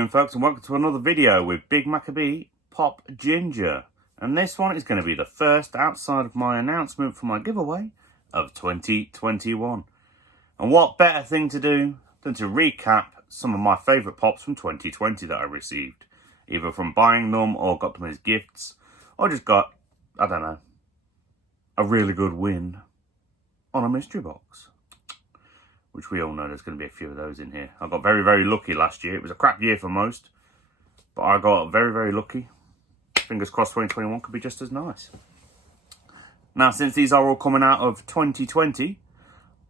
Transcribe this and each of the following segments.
doing, folks, and welcome to another video with Big Maccabee Pop Ginger. And this one is going to be the first outside of my announcement for my giveaway of 2021. And what better thing to do than to recap some of my favourite pops from 2020 that I received, either from buying them or got them as gifts, or just got, I don't know, a really good win on a mystery box. Which we all know there's going to be a few of those in here. I got very, very lucky last year. It was a crap year for most, but I got very, very lucky. Fingers crossed 2021 could be just as nice. Now, since these are all coming out of 2020,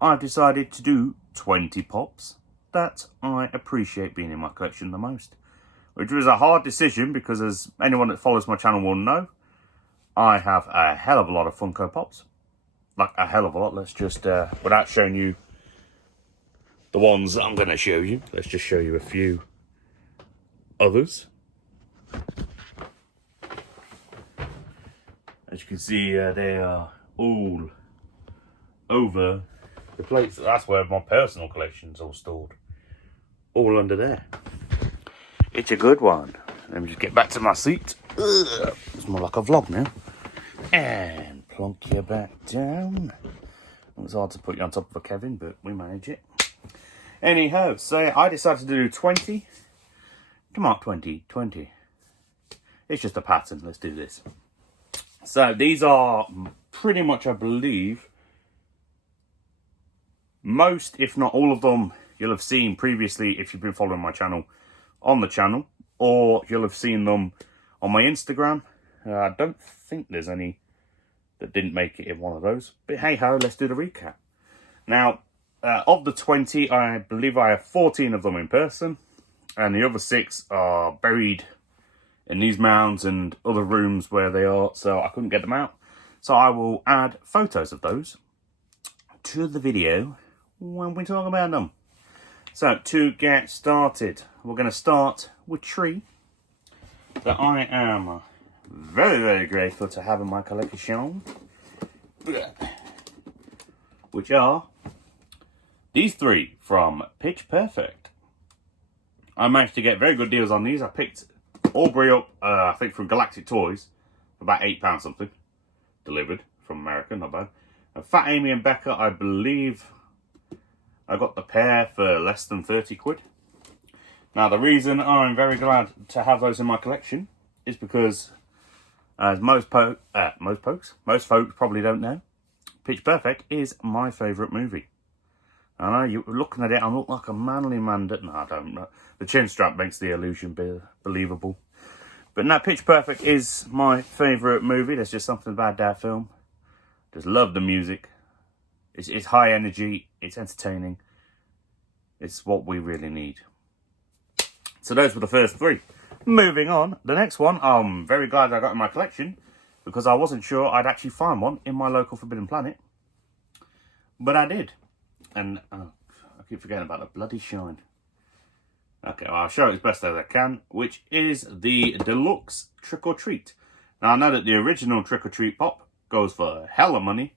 I've decided to do 20 pops that I appreciate being in my collection the most. Which was a hard decision because, as anyone that follows my channel will know, I have a hell of a lot of Funko Pops. Like, a hell of a lot. Let's just, without showing you the ones that I'm going to show you, let's just show you a few others. As you can see, they are all over the place. That's where my personal collection's all stored. All under there. It's a good one. Let me just get back to my seat. Ugh. It's more like a vlog now. And plonk you back down. It was hard to put you on top of a Kevin, but we manage it. Anyhow, so I decided to do 20. Come on, 20. It's just a pattern. Let's do this. So these are pretty much, I believe, most, if not all of them, you'll have seen previously if you've been following my channel on the channel, or you'll have seen them on my Instagram. I don't think there's any that didn't make it in one of those. But hey ho, let's do the recap. Now, of the 20, I believe I have 14 of them in person, and the other 6 are buried in these mounds and other rooms where they are, so I couldn't get them out. So I will add photos of those to the video when we talk about them. So to get started, we're going to start with Tree, that I am very, very grateful to have in my collection, which are these 3 from Pitch Perfect. I managed to get very good deals on these. I picked Aubrey up, I think from Galactic Toys, for about £8 something. Delivered from America, not bad. And Fat Amy and Becca, I believe I got the pair for less than 30 quid. Now, the reason I'm very glad to have those in my collection is because, as most folks probably don't know, Pitch Perfect is my favourite movie. I know, you're looking at it, I look like a manly man. No, I don't know. The chin strap makes the illusion believable. But no, Pitch Perfect is my favourite movie. There's just something about that film. Just love the music. It's high energy. It's entertaining. It's what we really need. So those were the first 3. Moving on, the next one I'm very glad I got in my collection, because I wasn't sure I'd actually find one in my local Forbidden Planet. But I did. And I keep forgetting about the bloody shine. Okay, well, I'll show it as best as I can, which is the Deluxe Trick or Treat. Now, I know that the original Trick or Treat pop goes for a hell of money.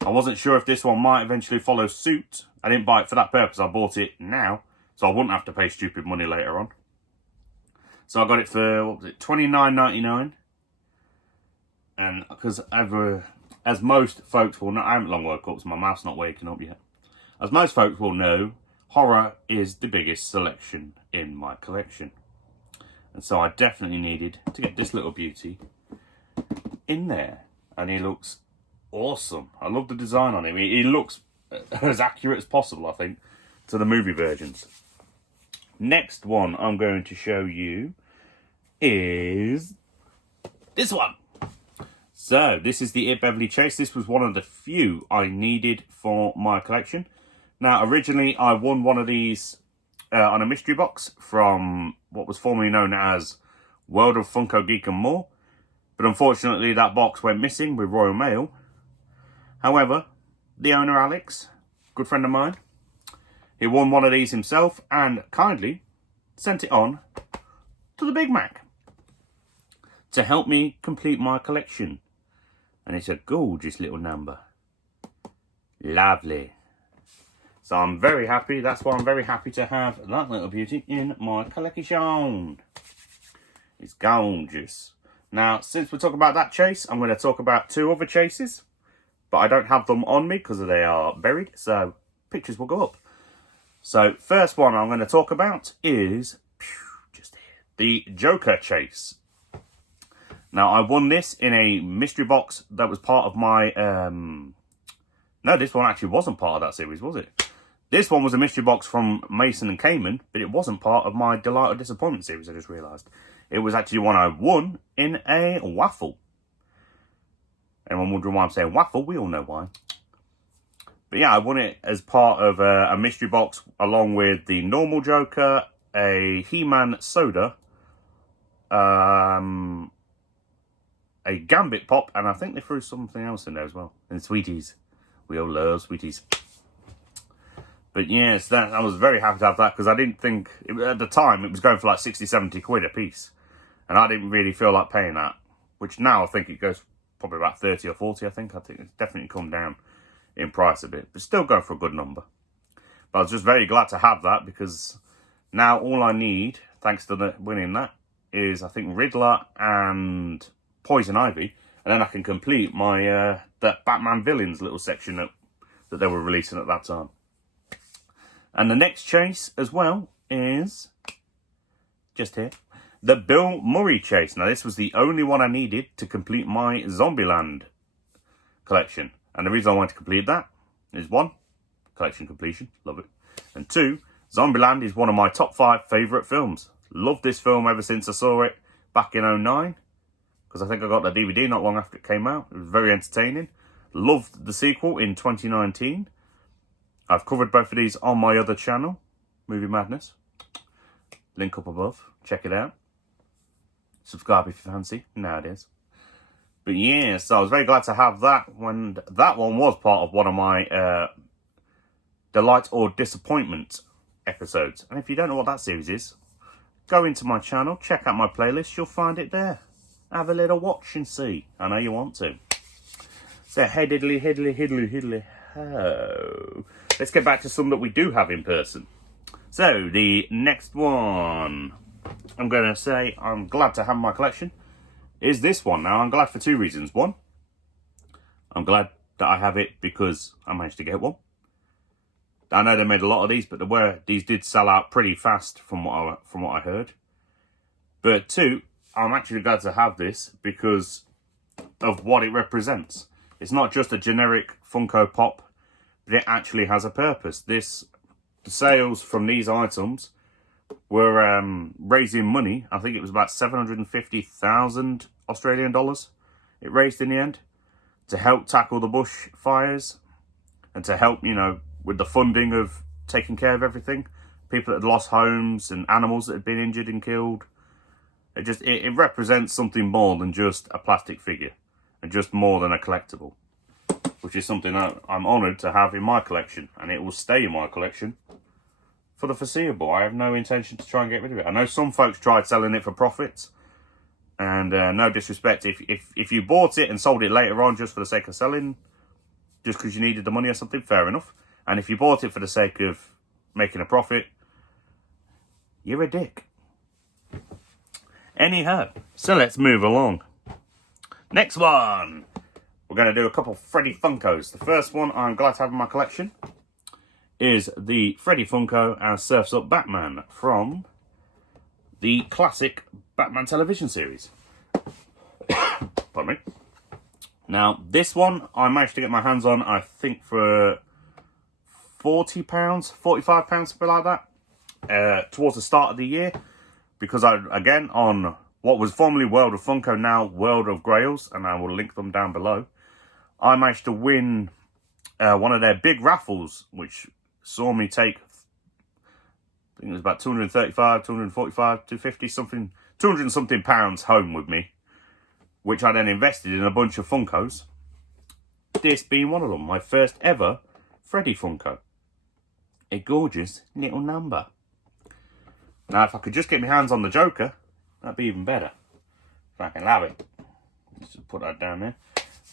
I wasn't sure if this one might eventually follow suit. I didn't buy it for that purpose. I bought it now, so I wouldn't have to pay stupid money later on. So I got it for, what was it, $29.99. And because as most folks will know, I haven't long woke up, so my mouth's not waking up yet. As most folks will know, horror is the biggest selection in my collection. And so I definitely needed to get this little beauty in there. And he looks awesome. I love the design on him. He looks as accurate as possible, I think, to the movie versions. Next one I'm going to show you is this one. So, this is the It Beverly Chase. This was one of the few I needed for my collection. Now, originally, I won one of these on a mystery box from what was formerly known as World of Funko Geek and More. But unfortunately, that box went missing with Royal Mail. However, the owner, Alex, good friend of mine, he won one of these himself and kindly sent it on to the Big Mac to help me complete my collection. And it's a gorgeous little number. Lovely. So I'm very happy. That's why I'm very happy to have that little beauty in my collection. It's gorgeous. Now, since we're talking about that chase, I'm going to talk about 2 other chases. But I don't have them on me because they are buried. So pictures will go up. So first one I'm going to talk about is just here, the Joker chase. Now, I won this in a mystery box that was part of my... No, this one actually wasn't part of that series, was it? This one was a mystery box from Mason and Cayman, but it wasn't part of my Delight or Disappointment series, I just realised. It was actually one I won in a waffle. Anyone wondering why I'm saying waffle? We all know why. But yeah, I won it as part of a mystery box along with the normal Joker, a He-Man soda, a Gambit pop, and I think they threw something else in there as well. And sweeties. We all love sweeties. But yes, I was very happy to have that because I didn't think, at the time, it was going for like 60, 70 quid a piece. And I didn't really feel like paying that. Which now I think it goes probably about 30 or 40, I think. I think it's definitely come down in price a bit. But still going for a good number. But I was just very glad to have that because now all I need, thanks to winning that, is I think Riddler and Poison Ivy. And then I can complete my that Batman Villains little section that they were releasing at that time. And the next chase as well is just here. The Bill Murray chase. Now, this was the only one I needed to complete my Zombieland collection. And the reason I wanted to complete that is 1, collection completion. Love it. And 2, Zombieland is one of my top 5 favourite films. Loved this film ever since I saw it back in 2009. Because I think I got the DVD not long after it came out. It was very entertaining. Loved the sequel in 2019. I've covered both of these on my other channel, Movie Madness. Link up above. Check it out. Subscribe if you fancy. Nowadays. But yeah, so I was very glad to have that when that one was part of one of my Delight or Disappointment episodes. And if you don't know what that series is, go into my channel, check out my playlist, you'll find it there. Have a little watch and see. I know you want to. So, hey diddly, hiddly, hiddly, hiddly, ho. Let's get back to some that we do have in person. So, the next one I'm going to say I'm glad to have in my collection is this one. Now, I'm glad for 2 reasons. 1, I'm glad that I have it because I managed to get one. I know they made a lot of these, but these did sell out pretty fast from what I heard. But 2, I'm actually glad to have this because of what it represents. It's not just a generic Funko Pop, but it actually has a purpose. The sales from these items were raising money. I think it was about 750,000 Australian dollars it raised in the end to help tackle the bush fires and to help, with the funding of taking care of everything. People that had lost homes and animals that had been injured and killed. It represents something more than just a plastic figure and just more than a collectible, which is something that I'm honoured to have in my collection, and it will stay in my collection for the foreseeable. I have no intention to try and get rid of it. I know some folks tried selling it for profits, and no disrespect, if you bought it and sold it later on just for the sake of selling, just because you needed the money or something, fair enough. And if you bought it for the sake of making a profit, you're a dick. Anyhow, so let's move along. Next one. We're going to do a couple Freddy Funkos. The first one I'm glad to have in my collection is the Freddy Funko as Surf's Up Batman from the classic Batman television series. Pardon me. Now, this one I managed to get my hands on, I think, for £40, £45, something like that, towards the start of the year. Because again, on what was formerly World of Funko, now World of Grails, and I will link them down below, I managed to win one of their big raffles, which saw me take, I think it was about 235, 245, 250, something, 200 and something pounds home with me, which I then invested in a bunch of Funkos. This being one of them, my first ever Freddy Funko. A gorgeous little number. Now, if I could just get my hands on the Joker, that'd be even better. If I can have it. Let's just put that down there.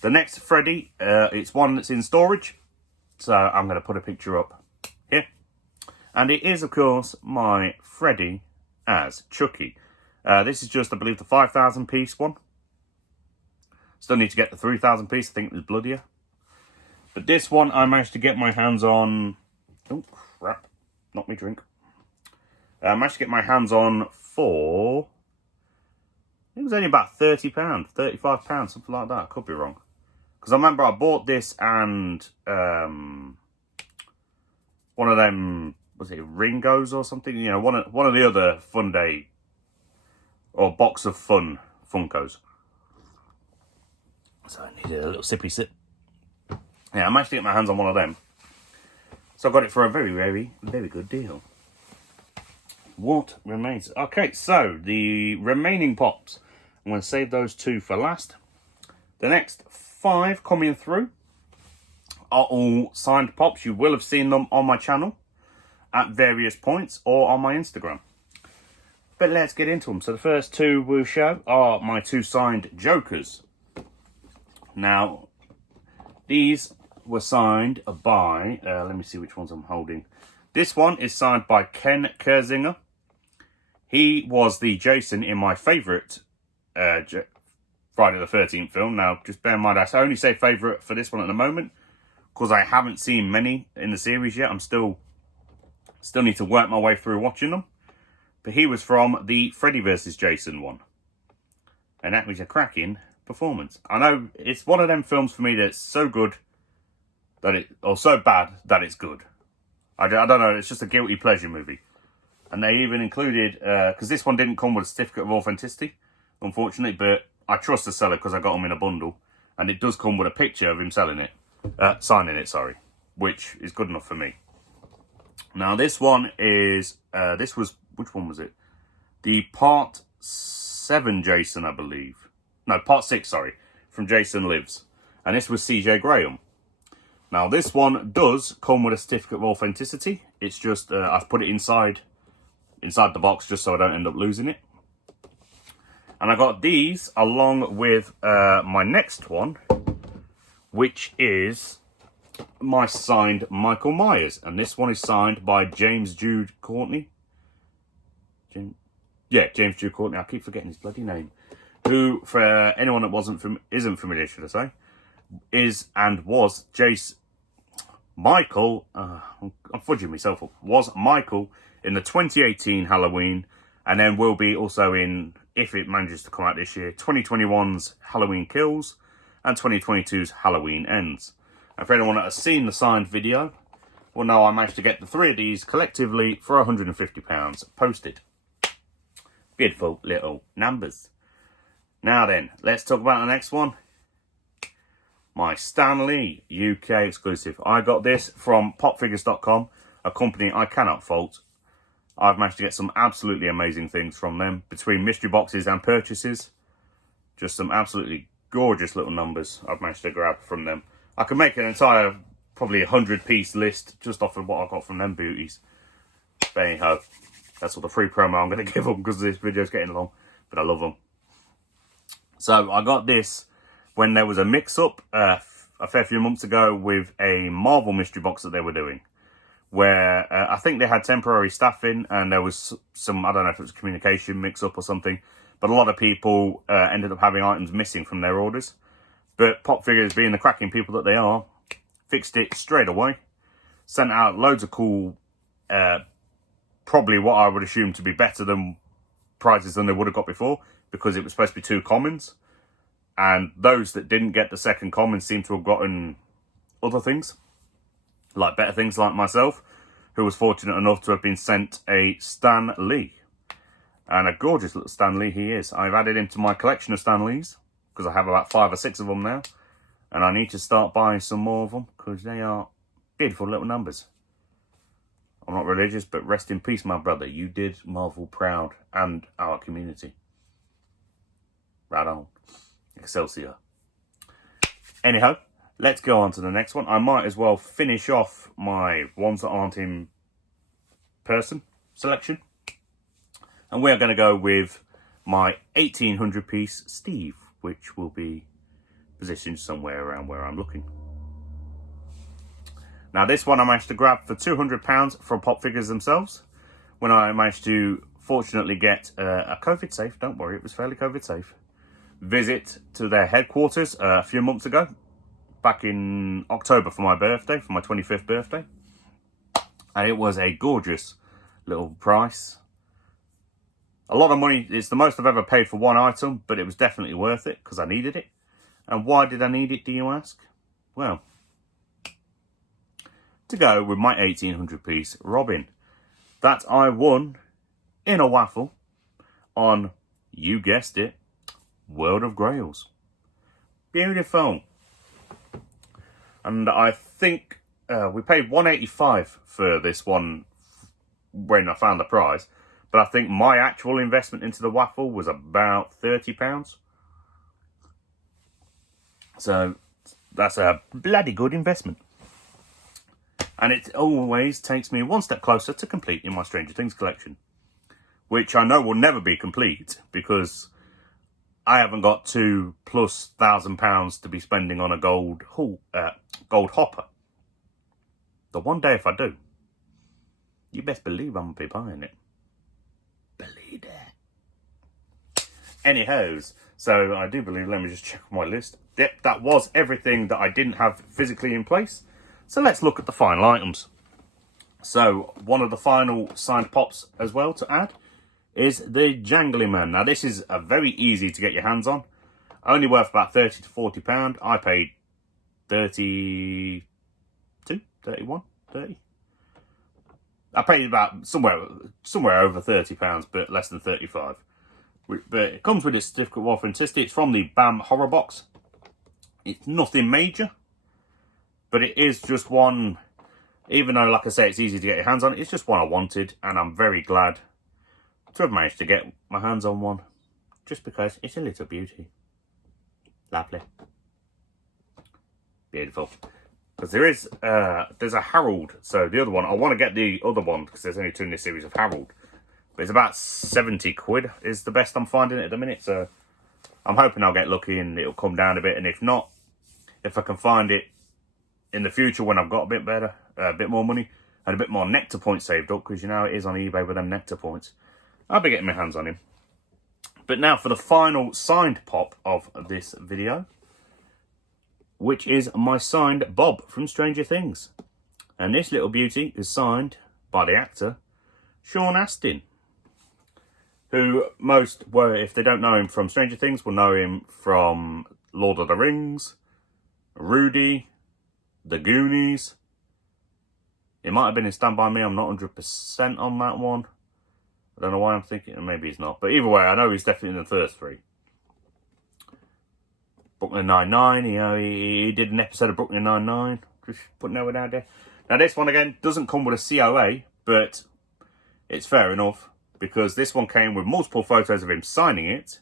The next Freddy, it's one that's in storage. So I'm going to put a picture up And it is, of course, my Freddy as Chucky. This is just, I believe, the 5,000 piece one. Still need to get the 3,000 piece. I think it was bloodier. But this one, I managed to get my hands on... Oh, crap. Not me drink. I managed to get my hands on for... It was only about £30, £35, something like that. I could be wrong. Because I remember I bought this and... one of them... Was it Ringos or something? You know, one of the other Fun Day... Or Box of Fun Funkos. So I needed a little sippy sip. Yeah, I managed to get my hands on one of them. So I got it for a very, very, very good deal. What remains? Okay, so the remaining pops. I'm going to save those 2 for last. The next 5 coming through are all signed pops. You will have seen them on my channel at various points or on my Instagram. But let's get into them. So the first 2 we'll show are my 2 signed Jokers. Now, these were signed by, let me see which ones I'm holding. This one is signed by Ken Kersinger. He was the Jason in my favourite Friday the 13th film. Now, just bear in mind, I only say favourite for this one at the moment, because I haven't seen many in the series yet. I'm still need to work my way through watching them. But he was from the Freddy vs. Jason one. And that was a cracking performance. I know it's one of them films for me that's so good that or so bad that it's good. I don't know, it's just a guilty pleasure movie. And they even included, because this one didn't come with a certificate of authenticity, unfortunately, but I trust the seller because I got them in a bundle. And it does come with a picture of him signing it, sorry, which is good enough for me. Now this one is, which one was it? The Part 7 Jason, I believe. No, Part 6, sorry, from Jason Lives. And this was CJ Graham. Now, this one does come with a certificate of authenticity. It's just, I've put it inside the box just so I don't end up losing it. And I got these along with my next one, which is my signed Michael Myers. And this one is signed by James Jude Courtney. James Jude Courtney. I keep forgetting his bloody name. Who, for anyone that isn't familiar, should I say, is and was Michael, I'm fudging myself up, was Michael in the 2018 Halloween, and then will be also in, if it manages to come out this year, 2021's Halloween Kills and 2022's Halloween Ends. And for anyone that has seen the signed video, will know I managed to get the 3 of these collectively for £150 posted. Beautiful little numbers. Now then, let's talk about the next one. My Stan Lee UK exclusive. I got this from popfigures.com, a company I cannot fault. I've managed to get some absolutely amazing things from them, between mystery boxes and purchases. Just some absolutely gorgeous little numbers I've managed to grab from them. I could make an entire, probably 100-piece list just off of what I got from them beauties. But anyhow, that's all the free promo I'm going to give them because this video's getting long, but I love them. So I got this when there was a mix-up a fair few months ago with a Marvel mystery box that they were doing, where I think they had temporary staff in and there was some, I don't know if it was a communication mix-up or something, but a lot of people ended up having items missing from their orders. But Pop Figures, being the cracking people that they are, fixed it straight away, sent out loads of cool, probably what I would assume to be better than prizes than they would have got before, because it was supposed to be 2 commons. And those that didn't get the second common seem to have gotten other things, like better things, like myself, who was fortunate enough to have been sent a Stan Lee. And a gorgeous little Stan Lee he is. I've added him to my collection of Stan Lees, because I have about 5 or 6 of them now. And I need to start buying some more of them, because they are beautiful little numbers. I'm not religious, but rest in peace, my brother. You did Marvel proud, and our community. Right on. Excelsior. Anyhow, let's go on to the next one. I might as well finish off my ones that aren't in person selection. And we're going to go with my 1800 piece Steve, which will be positioned somewhere around where I'm looking. Now this one I managed to grab for £200 from Pop Figures themselves, when I managed to fortunately get a COVID safe, don't worry, it was fairly COVID safe, visit to their headquarters a few months ago, back in October for my birthday, for my 25th birthday. And it was a gorgeous little price. A lot of money. It's the most I've ever paid for one item, but it was definitely worth it because I needed it. And why did I need it, do you ask? Well, to go with my 1800 piece Robin that I won in a waffle on, you guessed it, World of Grails. Beautiful. And I think we paid $185 for this one when I found the prize. But I think my actual investment into the waffle was about £30. So that's a bloody good investment. And it always takes me one step closer to completing my Stranger Things collection. Which I know will never be complete because I haven't got £2+ thousand to be spending on a gold hopper. The one day if I do, you best believe I'm going to be buying it. Believe that. Anyhows, so I do believe, let me just check my list. Yep, that was everything that I didn't have physically in place. So let's look at the final items. So one of the final signed pops as well to add is the Jangly Man. Now this is a very easy to get your hands on. Only worth about £30 to £40. I paid 32, 31, 30. I paid about somewhere over £30, but less than 35. But it comes with its certificate of authenticity. It's from the BAM Horror Box. It's nothing major, but it is just one. Even though, like I say, it's easy to get your hands on, it's just one I wanted, and I'm very glad to have managed to get my hands on one, just because it's a little beauty. Lovely, beautiful. Because there's a Harold. So the other one, I want to get the other one because there's only two in this series of Harold. But it's about 70 quid is the best I'm finding it at the minute. So I'm hoping I'll get lucky and it'll come down a bit. And if not, if I can find it in the future when I've got a bit more money and a bit more nectar points saved up, because you know it is on eBay with them nectar points, I'll be getting my hands on him. But now for the final signed pop of this video, which is my signed Bob from Stranger Things. And this little beauty is signed by the actor Sean Astin, who most, well, if they don't know him from Stranger Things, will know him from Lord of the Rings, Rudy, The Goonies. It might have been in Stand By Me, I'm not 100% on that one. I don't know why I'm thinking, maybe he's not. But either way, I know he's definitely in the first three. Brooklyn Nine-Nine, he did an episode of Brooklyn Nine-Nine, just putting that one out there. Now this one again doesn't come with a COA, but it's fair enough, because this one came with multiple photos of him signing it,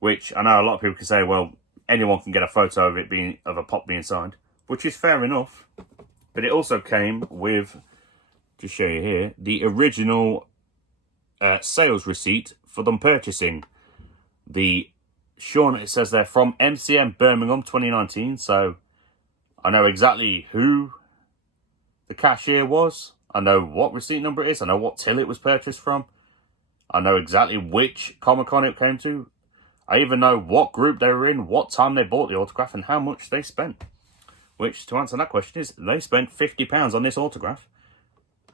which I know a lot of people can say, well, anyone can get a photo of it being, of a pop being signed, which is fair enough, but it also came with, to show you here, the original sales receipt for them purchasing the Sean, it says there, from MCM Birmingham 2019. So I know exactly who the cashier was. I know what receipt number it is. I know what till it was purchased from. I know exactly which Comic-Con it came to. I even know what group they were in, what time they bought the autograph, and how much they spent. Which, to answer that question, is they spent £50 on this autograph.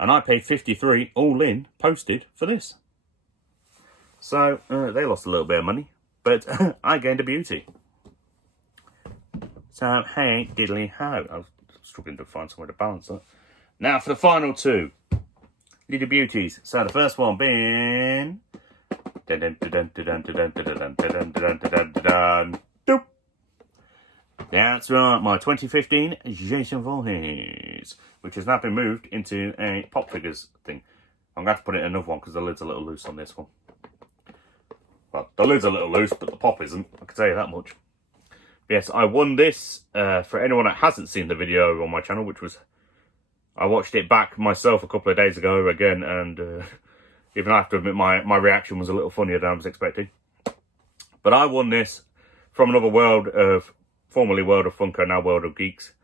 And I paid $53 all in, posted, for this. So, they lost a little bit of money. But I gained a beauty. So, hey, diddly ho. I was struggling to find somewhere to balance that. Now for the final two little beauties. So the first one being... That's right, my 2015 Jason Voorhees, which has now been moved into a Pop Figures thing. I'm going to have to put it in another one because the lid's a little loose on this one. Well, the lid's a little loose, but the pop isn't. I can tell you that much. Yes, I won this. For anyone that hasn't seen the video on my channel, which was... I watched it back myself a couple of days ago again, and even I have to admit my reaction was a little funnier than I was expecting. But I won this from another world of... Formerly World of Funko, now World of Geeks.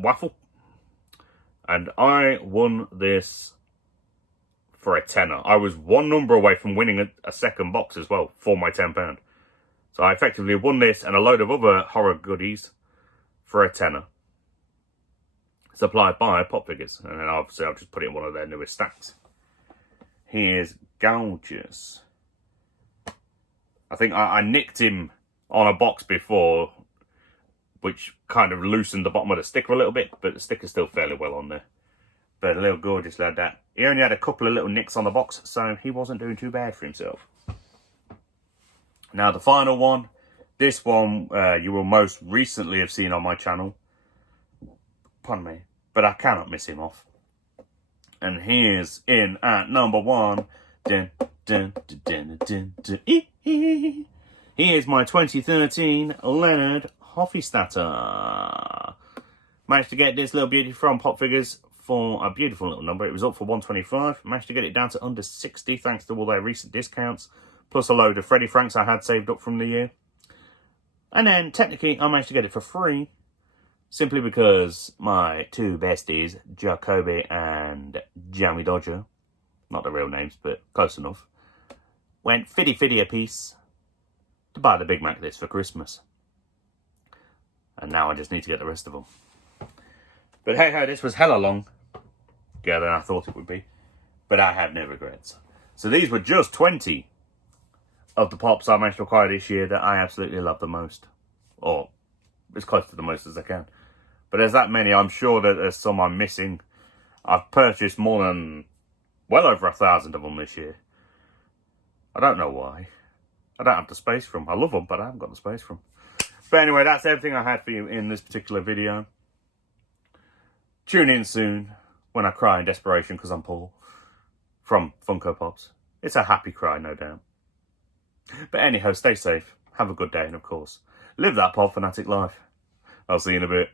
waffle. And I won this for a tenner. I was one number away from winning a second box as well for my £10. So I effectively won this and a load of other horror goodies for a tenner. Supplied by Pop Figures. And then obviously I'll just put it in one of their newest stacks. Here's Gorgeous. I think I nicked him on a box before, which kind of loosened the bottom of the sticker a little bit, but the sticker's still fairly well on there. But a little gorgeous lad that. He only had a couple of little nicks on the box, so he wasn't doing too bad for himself. Now the final one. This one you will most recently have seen on my channel. Pardon me. But I cannot miss him off. And here's in at number 1. Dun, dun, dun, dun, dun, dun, Here's my 2013 Leonard Hofstadter. Managed to get this little beauty from Pop Figures for a beautiful little number. It was up for 125. Managed to get it down to under 60 thanks to all their recent discounts. Plus a load of Freddie Franks I had saved up from the year. And then technically I managed to get it for free. Simply because my two besties, Jacoby and Jammy Dodger, not the real names, but close enough, went fiddy a piece to buy the Big Mac this for Christmas. And now I just need to get the rest of them. But hey ho, this was hella long. Yeah, than I thought it would be. But I have no regrets. So these were just 20 of the Pops I managed to acquire this year that I absolutely love the most. Or as close to the most as I can. But there's that many. I'm sure that there's some I'm missing. I've purchased more than well over 1,000 of them this year. I don't know why. I don't have the space for them. I love them, but I haven't got the space for them. But anyway, that's everything I had for you in this particular video. Tune in soon when I cry in desperation because I'm poor. From Funko Pops. It's a happy cry, no doubt. But anyhow, stay safe. Have a good day, and of course, live that Pop Fanatic life. I'll see you in a bit.